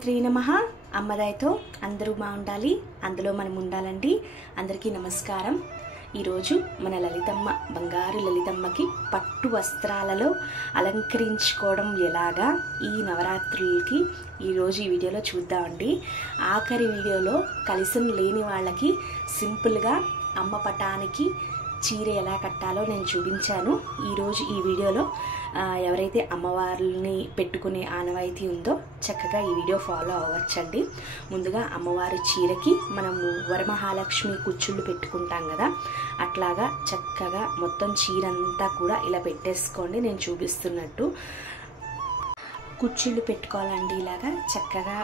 శ్రీమాత్రే నమః. అమ్మదయతో అందరూ బాగుండాలి, అందులో మనం ఉండాలండి. అందరికీ నమస్కారం. ఈరోజు మన లలితమ్మ, బంగారు లలితమ్మకి పట్టు వస్త్రాలలో అలంకరించుకోవడం ఎలాగా ఈ నవరాత్రులకి ఈరోజు ఈ వీడియోలో చూద్దామండి. ఆఖరి వీడియోలో కలిసం లేని వాళ్ళకి సింపుల్గా అమ్మ పటానికి చీర ఎలా కట్టాలో నేను చూపించాను. ఈరోజు ఈ వీడియోలో ఎవరైతే అమ్మవారిని పెట్టుకునే ఆనవాయితీ ఉందో చక్కగా ఈ వీడియో ఫాలో అవ్వచ్చండి. ముందుగా అమ్మవారి చీరకి మనము వరమహాలక్ష్మి కుచ్చుళ్ళు పెట్టుకుంటాం కదా, అట్లాగా చక్కగా మొత్తం చీరంతా కూడా ఇలా పెట్టేసుకోండి. నేను చూపిస్తున్నట్టు కుచ్చుళ్ళు పెట్టుకోవాలండి. ఇలాగా చక్కగా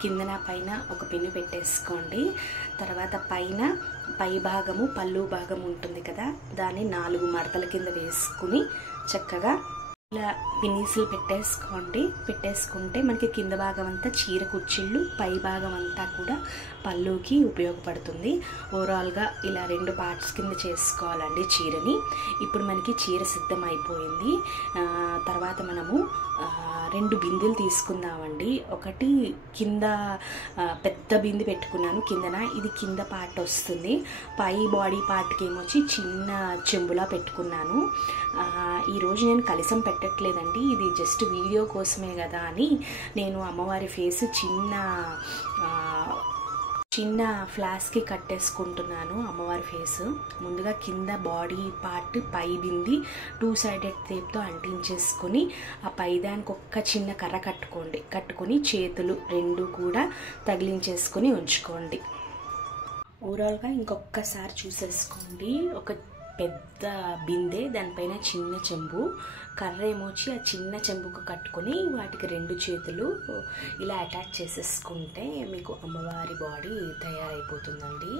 కిందన పైన ఒక పిన్ను పెట్టేసుకోండి. తర్వాత పైన పై భాగము పళ్ళు భాగం ఉంటుంది కదా, దాన్ని 4 మడతల కింద వేసుకుని చక్కగా ఇలా పిన్నీసులు పెట్టేసుకుంటే మనకి కింద భాగం అంతా చీర కుచ్చిళ్ళు, పై భాగం అంతా కూడా పళ్ళుకి ఉపయోగపడుతుంది. ఓవరాల్గా ఇలా 2 పార్ట్స్ కింద చేసుకోవాలండి చీరని. ఇప్పుడు మనకి చీర సిద్ధం అయిపోయింది. తర్వాత మనము 2 బిందెలు తీసుకుందామండి. ఒకటి కింద పెద్ద బిందె పెట్టుకున్నాను కిందన, ఇది కింద పార్ట్ వస్తుంది. పై బాడీ పార్ట్కి ఏమొచ్చి చిన్న చెంబులా పెట్టుకున్నాను. ఈరోజు నేను కలిసం పెట్టట్లేదండి, ఇది జస్ట్ వీడియో కోసమే కదా అని నేను అమ్మవారి ఫేస్ చిన్న ఫ్లాస్కి కట్టేసుకుంటున్నాను. అమ్మవారి ఫేస్ ముందుగా కింద బాడీ పార్ట్ పై బింది 2 సైడెడ్ టేప్తో అంటించేసుకొని ఆ పైదానికి ఒక్క చిన్న కర్ర కట్టుకొని చేతులు 2 కూడా తగిలించేసుకొని ఉంచుకోండి. ఓవరాల్గా ఇంకొకసారి చూసేసుకోండి. ఒక పెద్ద బిందె, దానిపైన చిన్న చెంబు, కర్ర ఏమొచ్చి ఆ చిన్న చెంబుకు కట్టుకొని వాటికి 2 చేతులు ఇలా అటాచ్ చేసేసుకుంటే మీకు అమ్మవారి బాడీ తయారైపోతుందండి.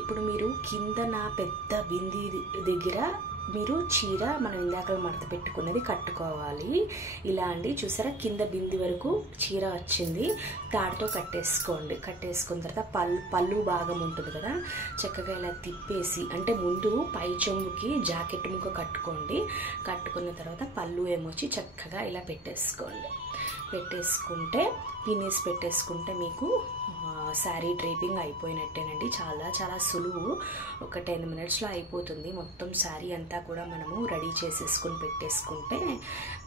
ఇప్పుడు మీరు కింద నా పెద్ద బింది దగ్గర మీరు చీర మనం ఇందాక మడత పెట్టుకున్నది కట్టుకోవాలి. ఇలా అండి, చూసారా కింద బింది వరకు చీర వచ్చింది. తాడుతో కట్టేసుకున్న తర్వాత పళ్ళు భాగం ఉంటుంది కదా, చక్కగా ఇలా తిప్పేసి, అంటే ముందు పై చెంబుకి జాకెట్ ముక్క కట్టుకున్న తర్వాత పళ్ళు ఏమొచ్చి చక్కగా ఇలా పెట్టేసుకుంటే పిన్నీస్ పెట్టేసుకుంటే మీకు శారీ డ్రేపింగ్ అయిపోయినట్టేనండి. చాలా సులువు. ఒక 10 మినిట్స్లో అయిపోతుంది. మొత్తం శారీ అంతా కూడా మనము రెడీ చేసేసుకుని పెట్టేసుకుంటే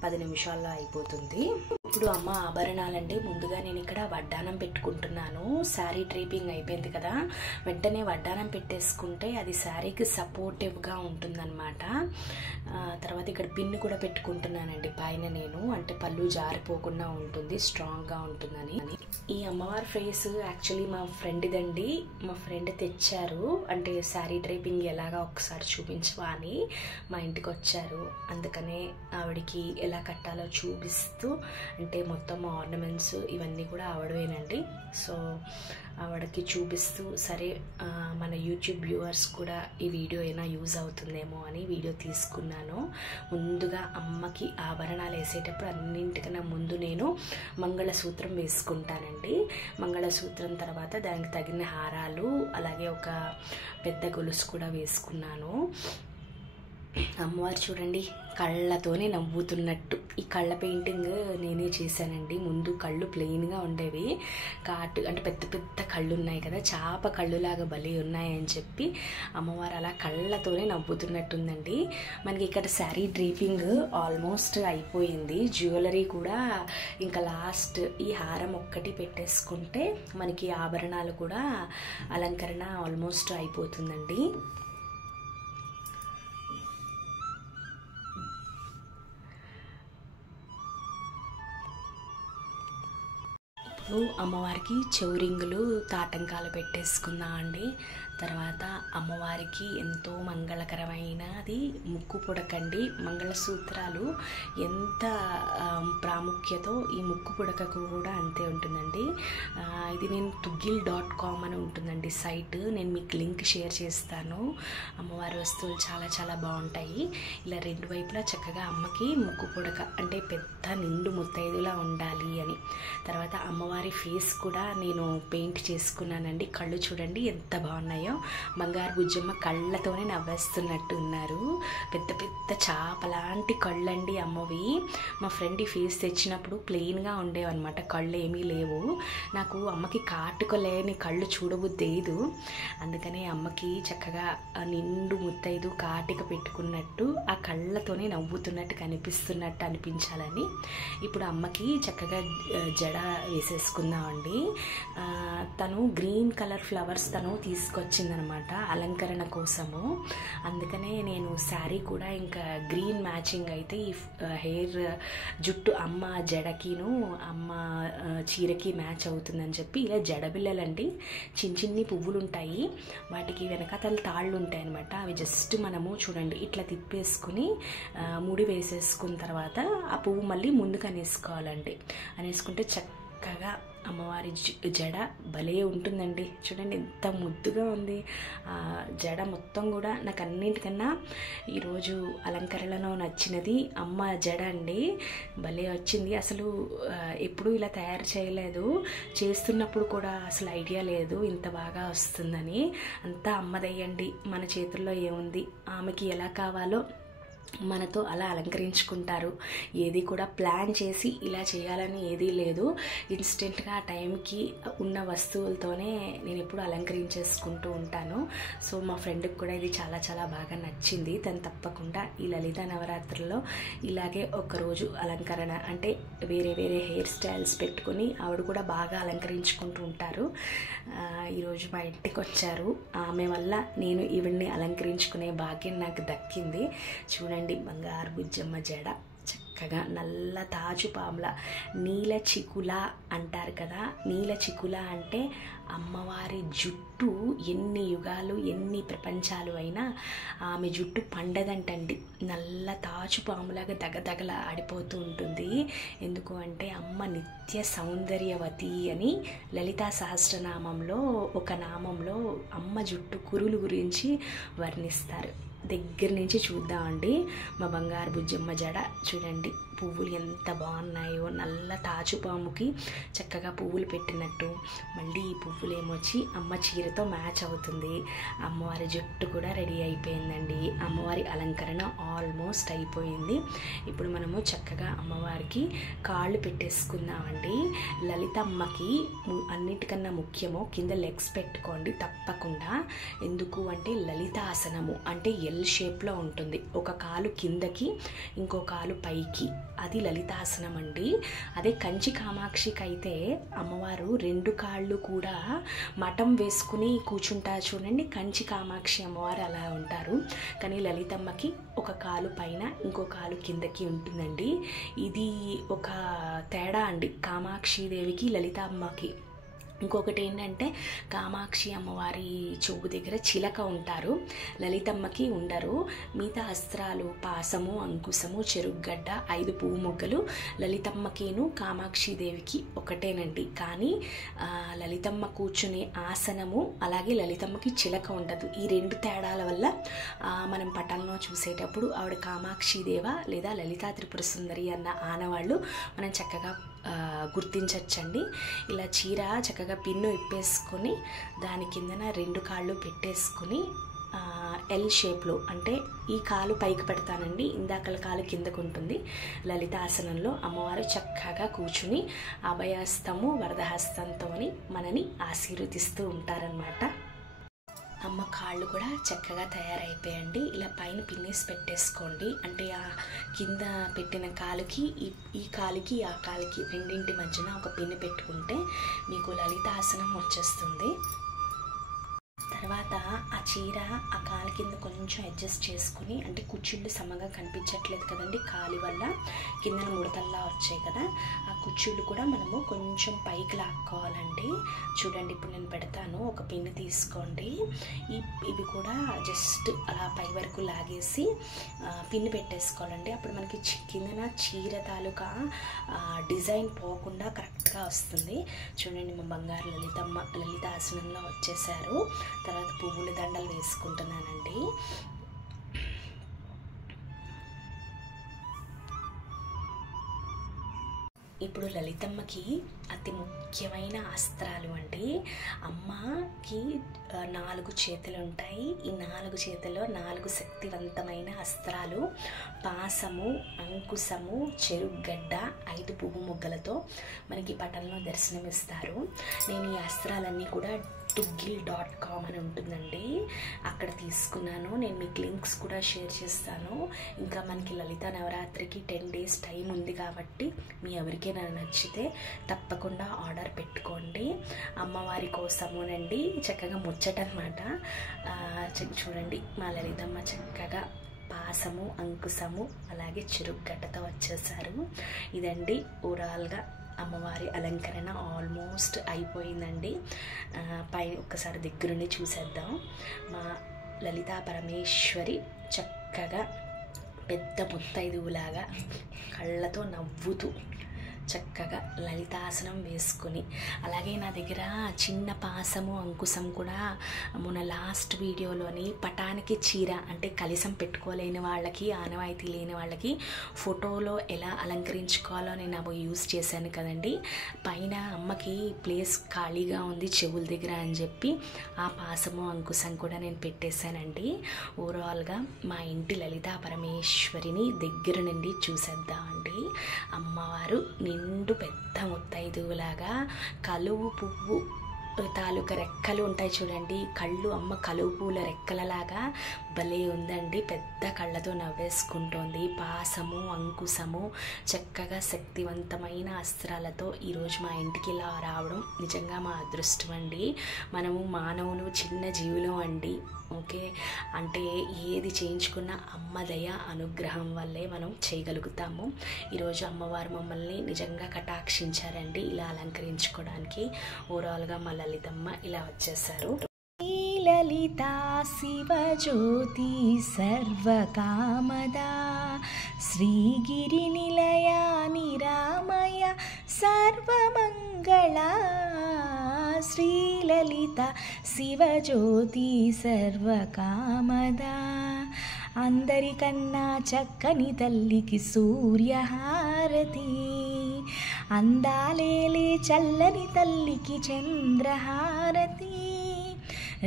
10 నిమిషాల్లో అయిపోతుంది. ఇప్పుడు అమ్మ ఆభరణాలండి. ముందుగా నేను ఇక్కడ వడ్డానం పెట్టుకుంటున్నాను. శారీ డ్రేపింగ్ అయిపోయింది కదా, వెంటనే వడ్డానం పెట్టేసుకుంటే అది శారీకి సపోర్టివ్గా ఉంటుందన్నమాట. తర్వాత ఇక్కడ పిన్ను కూడా పెట్టుకుంటున్నానండి పైన నేను, అంటే పళ్ళు జారిపోకుండా ఉంటుంది, స్ట్రాంగ్గా ఉంటుందని. ఈ అమ్మవారి ఫేస్ యాక్చువల్లీ మా ఫ్రెండ్దండి. మా ఫ్రెండ్ తెచ్చారు, అంటే శారీ డ్రైపింగ్ ఎలాగా ఒకసారి చూపించవా అని మా ఇంటికి వచ్చారు. అందుకనే ఆవిడికి ఎలా కట్టాలో చూపిస్తూ, అంటే మొత్తం ఆర్నమెంట్స్ ఇవన్నీ కూడా ఆవిడవేనండి. సో ఆవిడకి చూపిస్తూ, సరే మన యూట్యూబ్ వ్యూవర్స్ కూడా ఈ వీడియో అయినా యూజ్ అవుతుందేమో అని వీడియో తీసుకున్నాను. ముందుగా అమ్మకి ఆభరణాలు వేసేటప్పుడు అన్నింటికన్నా ముందు నేను మంగళసూత్రం వేసుకుంటానండి. మంగళసూత్రం తర్వాత దానికి తగిన హారాలు, అలాగే ఒక పెద్ద గొలుసు కూడా వేసుకున్నాను. అమ్మవారు చూడండి కళ్ళతోనే నవ్వుతున్నట్టు. ఈ కళ్ళ పెయింటింగ్ నేనే చేశానండి. ముందు కళ్ళు ప్లెయిన్గా ఉండేవి, అంటే పెద్ద కళ్ళు ఉన్నాయి కదా, చేప కళ్ళులాగా భలే ఉన్నాయని చెప్పి అమ్మవారు అలా కళ్ళతోనే నవ్వుతున్నట్టుందండి. మనకి ఇక్కడ శారీ డ్రీపింగ్ ఆల్మోస్ట్ అయిపోయింది. జ్యువెలరీ కూడా ఇంకా లాస్ట్ ఈ హారం ఒక్కటి పెట్టేసుకుంటే మనకి ఆభరణాలు కూడా అలంకరణ ఆల్మోస్ట్ అయిపోతుందండి. అమ్మవారికి చెవురింగులు, తాటంకాలు పెట్టేసుకుందాం అండి. తర్వాత అమ్మవారికి ఎంతో మంగళకరమైనది ముక్కు పుడకండి. మంగళసూత్రాలు ఎంత ప్రాముఖ్యతో ఈ ముక్కు పుడకకు కూడా అంతే ఉంటుందండి. ఇది నేను tugil.com అని ఉంటుందండి సైట్, నేను మీకు లింక్ షేర్ చేస్తాను. అమ్మవారి వస్తువులు చాలా బాగుంటాయి. ఇలా 2 వైపులా చక్కగా అమ్మకి ముక్కు పుడక, అంటే పెద్ద నిండు ముత్తైదులా ఉండాలి అని. తర్వాత అమ్మవారి ఫేస్ కూడా నేను పెయింట్ చేసుకున్నానండి. కళ్ళు చూడండి ఎంత బాగున్నాయో. బంగారు బుజ్జమ్మ కళ్ళతోనే నవ్వేస్తున్నట్టు ఉన్నారు. పెద్ద చాపలాంటి కళ్ళండి అమ్మవి. మా ఫ్రెండ్ ఈ ఫేస్ తెచ్చినప్పుడు ప్లెయిన్గా ఉండేవన్నమాట, కళ్ళు ఏమీ లేవు. నాకు అమ్మకి కాటుకలేని కళ్ళు చూడబుద్దేదు, అందుకనే అమ్మకి చక్కగా నిండు ముత్తైదు కాటిక పెట్టుకున్నట్టు ఆ కళ్ళతోనే నవ్వుతున్నట్టు కనిపిస్తున్నట్టు అనిపించాలని ఇప్పుడు అమ్మకి చక్కగా జడ వేసేసుకుందామండి. తను గ్రీన్ కలర్ ఫ్లవర్స్ తను తీసుకొచ్చిందనమాట అలంకరణ కోసము, అందుకనే నేను శారీ కూడా ఇంకా గ్రీన్ మ్యాచింగ్ అయితే ఈ హెయిర్ జుట్టు అమ్మ జడకిను అమ్మ చీరకి మ్యాచ్ అవుతుందని చెప్పి ఇలా జడబిళ్ళలండి చిన్ని పువ్వులు ఉంటాయి, వాటికి వెనకాతల తాళ్ళు ఉంటాయి అనమాట. అవి జస్ట్ మనము చూడండి ఇట్లా తిప్పేసుకుని ముడి వేసేసుకున్న తర్వాత ఆ పువ్వు మళ్ళీ ముందుకు అనేసుకోవాలండి. అనేసుకుంటే చక్కగా అమ్మవారి జడ భలే ఉంటుందండి. చూడండి ఎంత ముద్దుగా ఉంది జడ మొత్తం కూడా. నాకు అన్నింటికన్నా ఈరోజు అలంకరణలో నచ్చినది అమ్మ జడ అండి, భలే వచ్చింది. అసలు ఎప్పుడూ ఇలా తయారు చేయలేదు, చేస్తున్నప్పుడు కూడా అసలు ఐడియా లేదు ఇంత బాగా వస్తుందని. అంతా అమ్మదయ్యండి, మన చేతుల్లో ఏముంది, ఆమెకి ఎలా కావాలో మనతో అలా అలంకరించుకుంటారు. ఏది కూడా ప్లాన్ చేసి ఇలా చేయాలని ఏదీ లేదు, ఇన్స్టెంట్గా ఆ టైంకి ఉన్న వస్తువులతోనే నేను ఎప్పుడు అలంకరించేసుకుంటూ ఉంటాను. సో మా ఫ్రెండ్కి కూడా ఇది చాలా చాలా బాగా నచ్చింది. తను తప్పకుండా ఈ లలిత నవరాత్రుల్లో ఇలాగే ఒకరోజు అలంకరణ అంటే వేరే వేరే హెయిర్ స్టైల్స్ పెట్టుకొని ఆవిడ కూడా బాగా అలంకరించుకుంటూ ఉంటారు. ఈరోజు మా ఇంటికి వచ్చారు, ఆమె వల్ల నేను ఈవిడ్ని అలంకరించుకునే భాగ్యం నాకు దక్కింది. చూడండి బంగారు బుజ్జమ్మ జడ చక్కగా నల్ల తాజు పాముల నీల చికుల అంటారు కదా. నీల చికుల అంటే అమ్మవారి జుట్టు ఎన్ని యుగాలు ఎన్ని ప్రపంచాలు అయినా ఆమె జుట్టు పండదంటండి. నల్ల తాజు పాములాగా దగదగల ఆడిపోతూ ఉంటుంది. ఎందుకు అంటే అమ్మ నిత్య సౌందర్యవతి అని లలితా సహస్రనామంలో ఒక నామంలో అమ్మ జుట్టు కురులు గురించి వర్ణిస్తారు. దగ్గర నుంచి చూద్దామండి మా బంగారు బుజ్జమ్మ జడ. చూడండి పువ్వులు ఎంత బాగున్నాయో, నల్ల తాచుపాముకి చక్కగా పువ్వులు పెట్టినట్టు. మళ్ళీ ఈ పువ్వులు ఏమొచ్చి అమ్మ చీరతో మ్యాచ్ అవుతుంది. అమ్మవారి జుట్టు కూడా రెడీ అయిపోయిందండి. అమ్మవారి అలంకరణ ఆల్మోస్ట్ అయిపోయింది. ఇప్పుడు మనము చక్కగా అమ్మవారికి కాళ్ళు పెట్టేసుకుందామండి. లలితమ్మకి అన్నిటికన్నా ముఖ్యమో కింద లెగ్స్ పెట్టుకోండి తప్పకుండా. ఎందుకు అంటే లలితాసనము అంటే ఎల్ షేప్లో ఉంటుంది, ఒక కాలు కిందకి ఇంకో కాలు పైకి, అది లలితాసనం అండి. అదే కంచి కామాక్షికి అయితే అమ్మవారు రెండు కాళ్ళు కూడా మఠం వేసుకుని కూర్చుంటారు చూడండి, కంచి కామాక్షి అమ్మవారు అలా ఉంటారు. కానీ లలితమ్మకి ఒక కాలు పైన ఇంకో కాలు కిందకి ఉంటుందండి. ఇది ఒక తేడా అండి కామాక్షిదేవికి లలితమ్మకి. ఇంకొకటి ఏంటంటే కామాక్షి అమ్మవారి చెవు దగ్గర చిలక ఉంటారు, లలితమ్మకి ఉండరు. మిగతా అస్త్రాలు పాసము అంకుశము చెరుగ్గడ్డ 5 పువ్వు మొగ్గలు లలితమ్మకిను కామాక్షిదేవికి ఒకటేనండి. కానీ లలితమ్మ కూర్చునే ఆసనము అలాగే లలితమ్మకి చిలక ఉండదు. ఈ 2 తేడాల వల్ల మనం పటంలో చూసేటప్పుడు ఆవిడ కామాక్షిదేవ లేదా లలితా త్రిపుర సుందరి అన్న ఆనవాళ్ళు మనం చక్కగా గుర్తించవచ్చండి. ఇలా చీర చక్కగా పిన్ను ఇప్పేసుకొని దాని కిందన 2 కాళ్ళు పెట్టేసుకొని ఎల్ షేప్లో అంటే ఈ కాలు పైకి పెడతానండి, ఇందాకల కాలు కిందకు ఉంటుంది. లలితాసనంలో అమ్మవారు చక్కగా కూర్చుని అభయహస్తము వరదహస్తంతో మనని ఆశీర్వదిస్తూ ఉంటారనమాట. అమ్మ కాళ్ళు కూడా చక్కగా తయారైపోయండి. ఇలా పైన పిన్నేసి పెట్టేసుకోండి, అంటే ఆ కింద పెట్టిన కాలుకి ఈ కాలుకి ఆ కాలుకి రెండింటి మధ్యన ఒక పిన్ను పెట్టుకుంటే మీకు లలితాసనం వచ్చేస్తుంది. తర్వాత ఆ చీర ఆ కాలు కింద కొంచెం అడ్జస్ట్ చేసుకుని, అంటే కుచ్చిళ్ళు సమంగా కనిపించట్లేదు కదండి కాలి వల్ల, కిందన ముడతల్లా వచ్చాయి కదా, ఆ కుచ్చిళ్ళు కూడా మనము కొంచెం పైకి లాక్కోవాలండి. చూడండి ఇప్పుడు నేను పెడతాను, ఒక పిన్ను తీసుకోండి. ఇవి కూడా జస్ట్ అలా పై వరకు లాగేసి పిన్ను పెట్టేసుకోవాలండి. అప్పుడు మనకి కిందన చీర తాలూకా డిజైన్ పోకుండా కరెక్ట్గా వస్తుంది. చూడండి మా బంగారు లలితాసనంలో వచ్చేసారు. తర్వాత పువ్వుల దండలు వేసుకుంటున్నానండి. ఇప్పుడు లలితమ్మకి అతి ముఖ్యమైన అస్త్రాలు అండి. అమ్మకి 4 చేతులు ఉంటాయి. ఈ 4 చేతుల్లో 4 శక్తివంతమైన అస్త్రాలు: పాసము, అంకుశము, చెరుగడ్డ, 5 పువ్వు మొగ్గలతో మనకి పటంలో దర్శనమిస్తారు. నేను ఈ అస్త్రాలన్నీ కూడా tugil.com అని ఉంటుందండి, అక్కడ తీసుకున్నాను. నేను మీకు లింక్స్ కూడా షేర్ చేస్తాను. ఇంకా మనకి లలిత నవరాత్రికి 10 days టైం ఉంది కాబట్టి మీ ఎవరికైనా నచ్చితే తప్పకుండా ఆర్డర్ పెట్టుకోండి. అమ్మవారి కోసమునండి. చక్కగా ముచ్చటనమాట. చూడండి, మా లలితమ్మ చక్కగా పాసము, అంకుశము, అలాగే చెరుగడ్డతో వచ్చేసారు. ఇదండి ఓవరాల్గా అమ్మవారి అలంకరణ ఆల్మోస్ట్ అయిపోయిందండి. పైన ఒక్కసారి దగ్గరుండి చూసేద్దాం. మా లలితా పరమేశ్వరి చక్కగా పెద్ద ముత్తైదువులాగా కళ్ళతో నవ్వుతూ చక్కగా లలితాసనం వేసుకొని, అలాగే నా దగ్గర చిన్న పాసము, అంకుశం కూడా మొన్న లాస్ట్ వీడియోలోని పటానికి చీర అంటే కలిసం పెట్టుకోలేని వాళ్ళకి, ఆనవాయితీ లేని వాళ్ళకి ఫోటోలో ఎలా అలంకరించుకోవాలో నేను అవి యూజ్ చేశాను కదండి. పైన అమ్మకి ప్లేస్ ఖాళీగా ఉంది చెవుల దగ్గర అని చెప్పి ఆ పాసము, అంకుశం కూడా నేను పెట్టేశానండి. ఓవరాల్గా మా ఇంటి లలితా పరమేశ్వరిని దగ్గర నుండి చూసేద్దామండి. అమ్మవారు నిండు పెద్ద ముత్తైదువులాగా కలువు పువ్వు తాలూకా రెక్కలు ఉంటాయి చూడండి, కళ్ళు అమ్మ కలువు పూల రెక్కలలాగా భలే ఉందండి. పెద్ద కళ్ళతో నవ్వేసుకుంటోంది. పాసము, అంకుశము, చక్కగా శక్తివంతమైన అస్త్రాలతో ఈరోజు మా ఇంటికి ఇలా రావడం నిజంగా మా అదృష్టం అండి. మనము మానవులు చిన్న జీవులు అండి. ఓకే, అంటే ఏది చేయించుకున్న అమ్మ దయ అనుగ్రహం వల్లే మనం చేయగలుగుతాము. ఈరోజు అమ్మవారు మమ్మల్ని నిజంగా కటాక్షించారండి ఇలా అలంకరించుకోవడానికి. ఓవరాల్గా మా లలితమ్మ ఇలా వచ్చేసారు. లలితా శివజ్యోతి సర్వకామదా శ్రీగిరి నిలయ నిరామయ సర్వమంగళా శ్రీలలిత శివజ్యోతి సర్వకామదా. అందరికన్నా చక్కని తల్లికి సూర్యహారతి, అందాలేలే చల్లని తల్లికి చంద్రహారతి,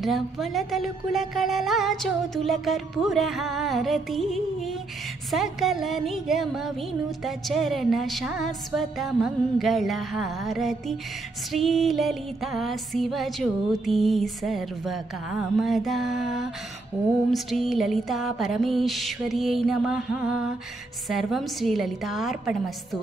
రవ్వల తలుకుల కళలా జ్యోతుల కర్పూరహారతి, సకల నిగమ వినుత చరణ శాశ్వత మంగళహారతి శ్రీలలితా శివజ్యోతి సర్వకామదా. ఓం శ్రీలలితా పరమేశ్వర్యై నమః. సర్వం శ్రీలలితార్పణమస్తు.